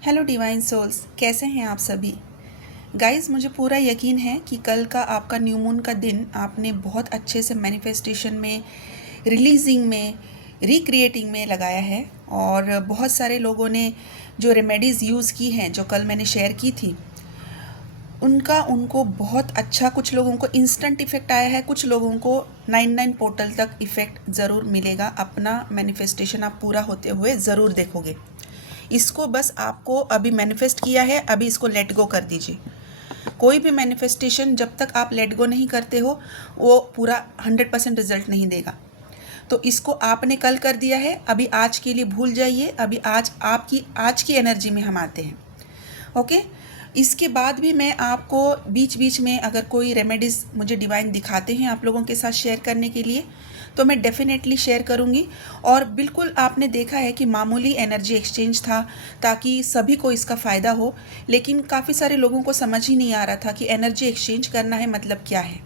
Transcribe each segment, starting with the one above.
Hello divine souls, कैसे हैं आप सभी। गाइस, मुझे पूरा यकीन है कि कल का आपका न्यू मून का दिन आपने बहुत अच्छे से मैनिफेस्टेशन में, रिलीजिंग में, रिक्रिएटिंग में लगाया है। और बहुत सारे लोगों ने जो रेमेडीज़ यूज़ की हैं, जो कल मैंने शेयर की थी, उनको बहुत अच्छा, कुछ लोगों को इंस्टेंट इफ़ेक्ट आया है, कुछ लोगों को 99 पोर्टल तक इफ़ेक्ट ज़रूर मिलेगा। अपना मैनिफेस्टेशन आप पूरा होते हुए ज़रूर देखोगे। इसको बस आपको अभी मैनिफेस्ट किया है, अभी इसको लेट गो कर दीजिए। कोई भी मैनिफेस्टेशन जब तक आप लेट गो नहीं करते हो, वो पूरा 100% रिजल्ट नहीं देगा। तो इसको आपने कल कर दिया है, अभी आज के लिए भूल जाइए। अभी आज की एनर्जी में हम आते हैं। ओके, इसके बाद भी मैं आपको बीच बीच में अगर कोई रेमेडीज़ मुझे डिवाइन दिखाते हैं आप लोगों के साथ शेयर करने के लिए, तो मैं डेफ़िनेटली शेयर करूँगी। और बिल्कुल आपने देखा है कि मामूली एनर्जी एक्सचेंज था ताकि सभी को इसका फ़ायदा हो, लेकिन काफ़ी सारे लोगों को समझ ही नहीं आ रहा था कि एनर्जी एक्सचेंज करना है मतलब क्या है।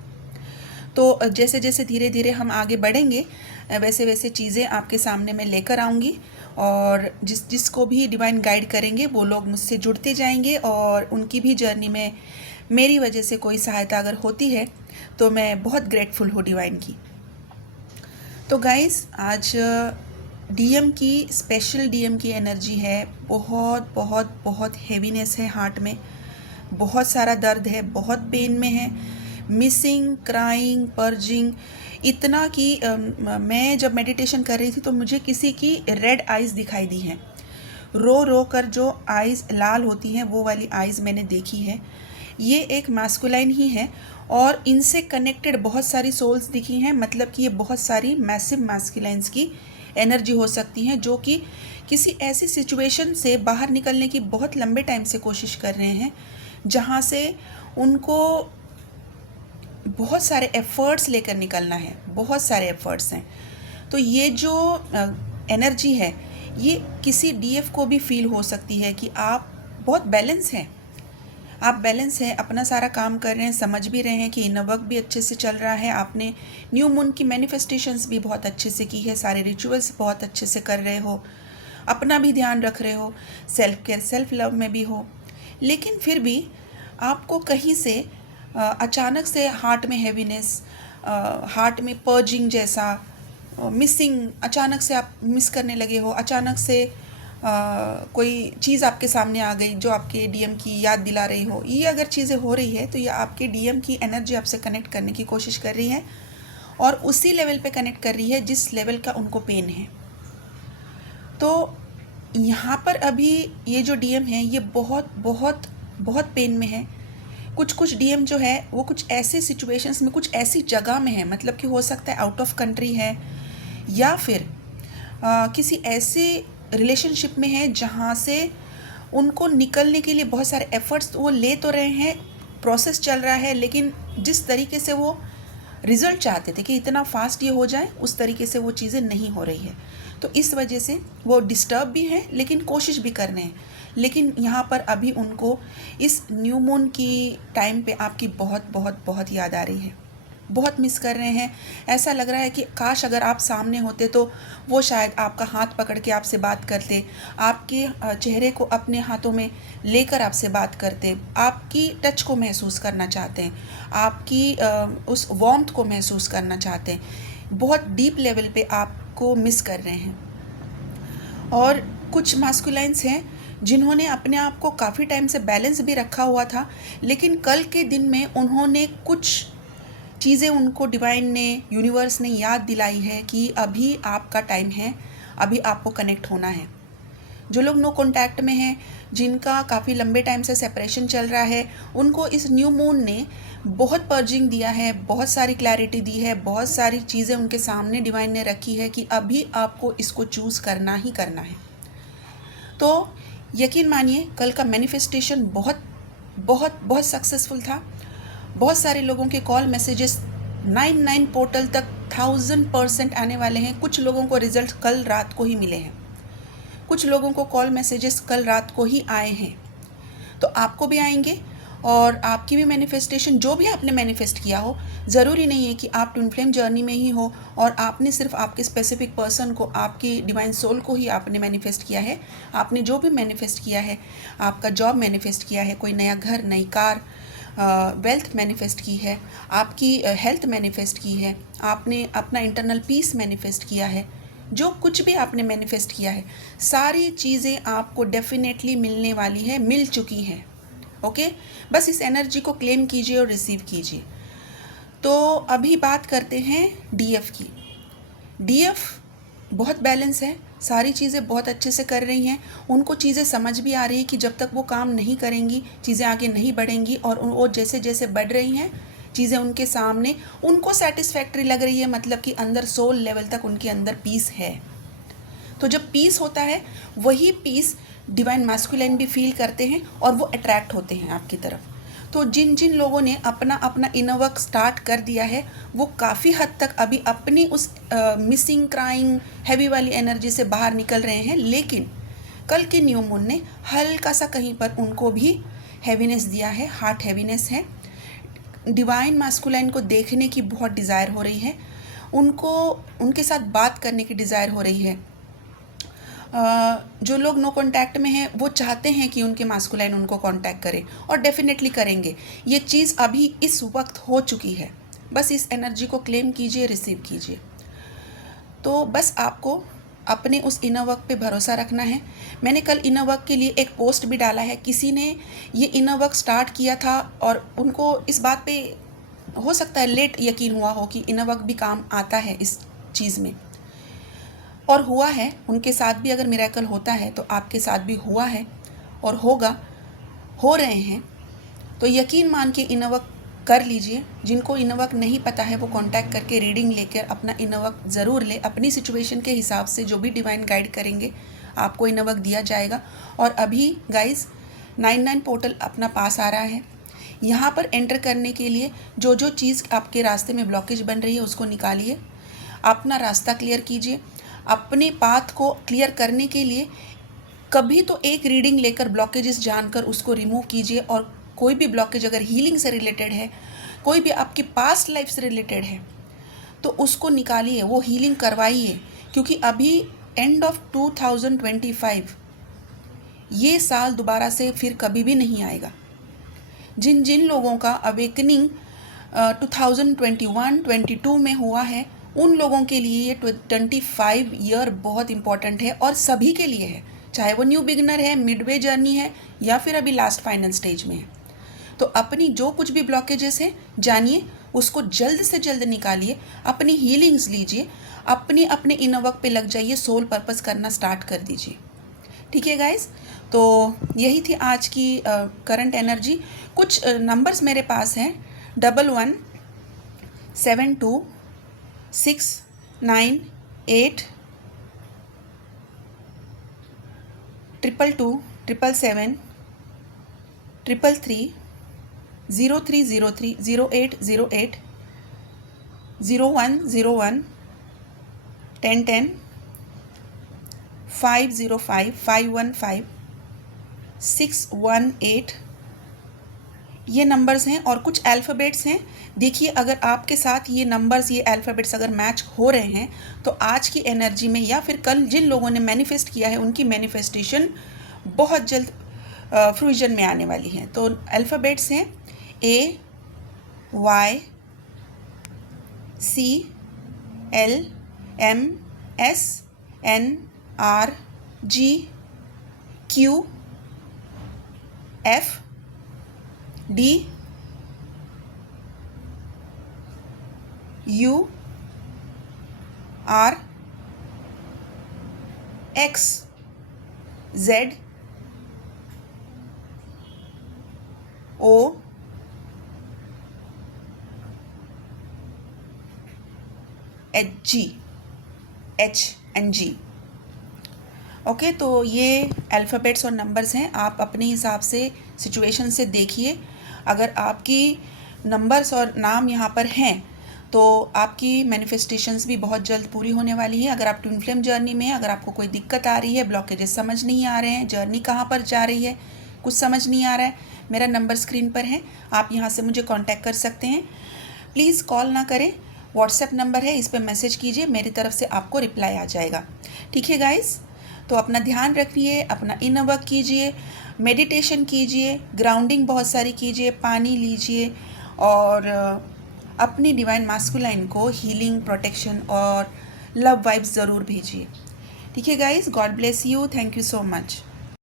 तो जैसे जैसे धीरे धीरे हम आगे बढ़ेंगे, वैसे वैसे चीज़ें आपके सामने मैं लेकर आऊँगी। और जिसको भी डिवाइन गाइड करेंगे वो लोग मुझसे जुड़ते जाएंगे, और उनकी भी जर्नी में मेरी वजह से कोई सहायता अगर होती है तो मैं बहुत ग्रेटफुल हूँ डिवाइन की। तो गाइस, आज डीएम की, स्पेशल डीएम की एनर्जी है। बहुत बहुत बहुत हैवीनेस है हार्ट में, बहुत सारा दर्द है, बहुत पेन में है, मिसिंग, क्राइंग, पर्जिंग, इतना कि मैं जब मेडिटेशन कर रही थी तो मुझे किसी की रेड आइज़ दिखाई दी हैं। रो रो कर जो आइज़ लाल होती हैं वो वाली आइज़ मैंने देखी है। ये एक मैस्कुलाइन ही है, और इनसे कनेक्टेड बहुत सारी सोल्स दिखी हैं। मतलब कि ये बहुत सारी मैसिव मैस्कुलाइंस की एनर्जी हो सकती हैं, जो कि किसी ऐसी सिचुएशन से बाहर निकलने की बहुत लंबे टाइम से कोशिश कर रहे हैं, जहाँ से उनको बहुत सारे एफ़र्ट्स लेकर निकलना है, बहुत सारे एफ़र्ट्स हैं। तो ये जो एनर्जी है, ये किसी डीएफ को भी फील हो सकती है कि आप बहुत बैलेंस हैं, आप बैलेंस हैं, अपना सारा काम कर रहे हैं, समझ भी रहे हैं कि इनर वर्क भी अच्छे से चल रहा है, आपने न्यू मून की मैनिफेस्टेशंस भी बहुत अच्छे से की है, सारे रिचुअल्स बहुत अच्छे से कर रहे हो, अपना भी ध्यान रख रहे हो, सेल्फ केयर, सेल्फ लव में भी हो। लेकिन फिर भी आपको कहीं से अचानक से हार्ट में हैवीनेस, हार्ट में पर्जिंग जैसा, मिसिंग, अचानक से आप मिस करने लगे हो, अचानक से कोई चीज़ आपके सामने आ गई जो आपके डीएम की याद दिला रही हो। ये अगर चीज़ें हो रही है तो ये आपके डीएम की एनर्जी आपसे कनेक्ट करने की कोशिश कर रही है, और उसी लेवल पे कनेक्ट कर रही है जिस लेवल का उनको पेन है। तो यहाँ पर अभी ये जो डीएम है, ये बहुत बहुत बहुत पेन में है। कुछ डीएम जो है वो कुछ ऐसे सिचुएशंस में, कुछ ऐसी जगह में है, मतलब कि हो सकता है आउट ऑफ कंट्री है, या फिर किसी ऐसे रिलेशनशिप में है जहाँ से उनको निकलने के लिए बहुत सारे एफ़र्ट्स वो ले तो रहे हैं, प्रोसेस चल रहा है, लेकिन जिस तरीके से वो रिज़ल्ट चाहते थे कि इतना फास्ट ये हो जाए, उस तरीके से वो चीज़ें नहीं हो रही है। तो इस वजह से वो डिस्टर्ब भी हैं, लेकिन कोशिश भी कर रहे हैं। लेकिन यहाँ पर अभी उनको इस न्यू मून की टाइम पे आपकी बहुत बहुत बहुत याद आ रही है, बहुत मिस कर रहे हैं। ऐसा लग रहा है कि काश अगर आप सामने होते तो वो शायद आपका हाथ पकड़ के आपसे बात करते, आपके चेहरे को अपने हाथों में लेकर आपसे बात करते, आपकी टच को महसूस करना चाहते हैं, आपकी उस वार्मथ को महसूस करना चाहते हैं। बहुत डीप लेवल पे आपको मिस कर रहे हैं। और कुछ मास्कुलाइंस हैं जिन्होंने अपने आप को काफ़ी टाइम से बैलेंस भी रखा हुआ था, लेकिन कल के दिन में उन्होंने कुछ चीज़ें, उनको डिवाइन ने, यूनिवर्स ने याद दिलाई है कि अभी आपका टाइम है, अभी आपको कनेक्ट होना है। जो लोग नो कॉन्टैक्ट में हैं, जिनका काफ़ी लंबे टाइम से सेपरेशन चल रहा है, उनको इस न्यू मून ने बहुत पर्जिंग दिया है, बहुत सारी क्लैरिटी दी है, बहुत सारी चीज़ें उनके सामने डिवाइन ने रखी है कि अभी आपको इसको चूज़ करना ही करना है। तो यकीन मानिए, कल का मैनिफेस्टेशन बहुत बहुत बहुत सक्सेसफुल था। बहुत सारे लोगों के कॉल मैसेजेस 99 पोर्टल तक 1000% आने वाले हैं। कुछ लोगों को रिजल्ट कल रात को ही मिले हैं, कुछ लोगों को कॉल मैसेजेस कल रात को ही आए हैं, तो आपको भी आएंगे। और आपकी भी मैनिफेस्टेशन जो भी आपने मैनिफेस्ट किया हो, ज़रूरी नहीं है कि आप ट्विन फ्लेम जर्नी में ही हो और आपने सिर्फ आपके स्पेसिफिक पर्सन को, आपकी डिवाइन सोल को ही आपने मैनिफेस्ट किया है। आपने जो भी मैनिफेस्ट किया है, आपका जॉब मैनिफेस्ट किया है, कोई नया घर, नई कार, वेल्थ मैनिफेस्ट की है, आपकी हेल्थ मैनिफेस्ट की है, आपने अपना इंटरनल पीस मैनिफेस्ट किया है, जो कुछ भी आपने मैनिफेस्ट किया है, सारी चीज़ें आपको डेफिनेटली मिलने वाली है, मिल चुकी हैं। ओके, बस इस एनर्जी को क्लेम कीजिए और रिसीव कीजिए। तो अभी बात करते हैं डीएफ की। डीएफ बहुत बैलेंस है, सारी चीज़ें बहुत अच्छे से कर रही हैं, उनको चीज़ें समझ भी आ रही है कि जब तक वो काम नहीं करेंगी चीज़ें आगे नहीं बढ़ेंगी, और वो जैसे जैसे बढ़ रही हैं चीज़ें उनके सामने उनको सेटिस्फैक्ट्री लग रही है, मतलब कि अंदर सोल लेवल तक उनके अंदर पीस है। तो जब पीस होता है वही पीस डिवाइन मैस्कुलिन भी फील करते हैं और वो अट्रैक्ट होते हैं आपकी तरफ। तो जिन जिन लोगों ने अपना अपना इनर वर्क स्टार्ट कर दिया है वो काफ़ी हद तक अभी अपनी उस मिसिंग, क्राइंग, हैवी वाली एनर्जी से बाहर निकल रहे हैं, लेकिन कल के न्यू मून ने हल्का सा कहीं पर उनको भी हैवीनेस दिया है, हार्ट हैवीनेस है। डिवाइन मैस्कुलाइन को देखने की बहुत डिज़ायर हो रही है, उनको उनके साथ बात करने की डिज़ायर हो रही है। जो लोग नो कांटेक्ट में हैं वो चाहते हैं कि उनके मैस्कुलाइन उनको कांटेक्ट करें, और डेफिनेटली करेंगे। ये चीज़ अभी इस वक्त हो चुकी है, बस इस एनर्जी को क्लेम कीजिए, रिसीव कीजिए। तो बस आपको अपने उस इनर वर्क पे भरोसा रखना है। मैंने कल इनर वर्क के लिए एक पोस्ट भी डाला है, किसी ने ये इनर वर्क स्टार्ट किया था और उनको इस बात पे हो सकता है लेट यकीन हुआ हो कि इनर वर्क भी काम आता है इस चीज़ में, और हुआ है उनके साथ भी। अगर मिरेकल होता है तो आपके साथ भी हुआ है और होगा, हो रहे हैं। तो यकीन मान के इनर वर्क कर लीजिए। जिनको इनर वर्क नहीं पता है वो कांटेक्ट करके रीडिंग लेकर अपना इनर वर्क ज़रूर ले, अपनी सिचुएशन के हिसाब से जो भी डिवाइन गाइड करेंगे आपको इनर वर्क दिया जाएगा। और अभी गाइस 99 पोर्टल अपना पास आ रहा है, यहाँ पर एंटर करने के लिए जो जो चीज़ आपके रास्ते में ब्लॉकेज बन रही है उसको निकालिए, अपना रास्ता क्लियर कीजिए। अपने पाथ को क्लियर करने के लिए कभी तो एक रीडिंग लेकर ब्लॉकेजेस जानकर उसको रिमूव कीजिए, और कोई भी ब्लॉकेज अगर हीलिंग से रिलेटेड है, कोई भी आपकी पास्ट लाइफ से रिलेटेड है तो उसको निकालिए, वो हीलिंग करवाइए, क्योंकि अभी एंड ऑफ 2025 ये साल दोबारा से फिर कभी भी नहीं आएगा। जिन जिन लोगों का अवेकनिंग 2021-22 में हुआ है उन लोगों के लिए ये 25 ईयर बहुत इम्पॉर्टेंट है, और सभी के लिए है, चाहे वो न्यू बिगनर है, मिडवे जर्नी है, या फिर अभी लास्ट फाइनल स्टेज में है। तो अपनी जो कुछ भी ब्लॉकेजेस हैं जानिए, उसको जल्द से जल्द निकालिए, अपनी हीलिंग्स लीजिए, अपने अपने इनर वर्क पे लग जाइए, सोल पर्पस करना स्टार्ट कर दीजिए। ठीक है गाइस, तो यही थी आज की करंट एनर्जी। कुछ नंबर्स मेरे पास हैं 11 72 6 9 8 222 777 333 0303 0808 0101 1010 505 515 618 ये नंबर्स हैं, और कुछ अल्फ़ाबेट्स हैं। देखिए अगर आपके साथ ये नंबर्स, ये अल्फ़ाबेट्स अगर मैच हो रहे हैं तो आज की एनर्जी में या फिर कल जिन लोगों ने मैनिफेस्ट किया है उनकी मैनिफेस्टेशन बहुत जल्द फ्रूजन में आने वाली है। तो अल्फ़ाबेट्स हैं A Y C L M S N R G Q F D U R X Z O H and G। Okay, तो ये अल्फ़ाबेट्स और नंबर्स हैं, आप अपने हिसाब से सिचुएशन से देखिए। अगर आपकी नंबर्स और नाम यहाँ पर हैं तो आपकी मैनिफेस्टेशंस भी बहुत जल्द पूरी होने वाली है। अगर आप ट्विन फ्लेम जर्नी में हैं, अगर आपको कोई दिक्कत आ रही है, ब्लॉकेजेस समझ नहीं आ रहे हैं, जर्नी कहाँ पर जा रही है, कुछ समझ नहीं आ रहा है, मेरा नंबर स्क्रीन पर है, आप यहाँ से मुझे कांटेक्ट कर सकते हैं। प्लीज़ कॉल ना करें, व्हाट्सएप नंबर है, इस पर मैसेज कीजिए, मेरी तरफ से आपको रिप्लाई आ जाएगा। ठीक है गाइस, तो अपना ध्यान रखिए, अपना इनर वर्क कीजिए, मेडिटेशन कीजिए, ग्राउंडिंग बहुत सारी कीजिए, पानी लीजिए और अपनी डिवाइन मास्कुलाइन को हीलिंग, प्रोटेक्शन और लव वाइब्स ज़रूर भेजिए। ठीक है guys, God bless you, thank you so much.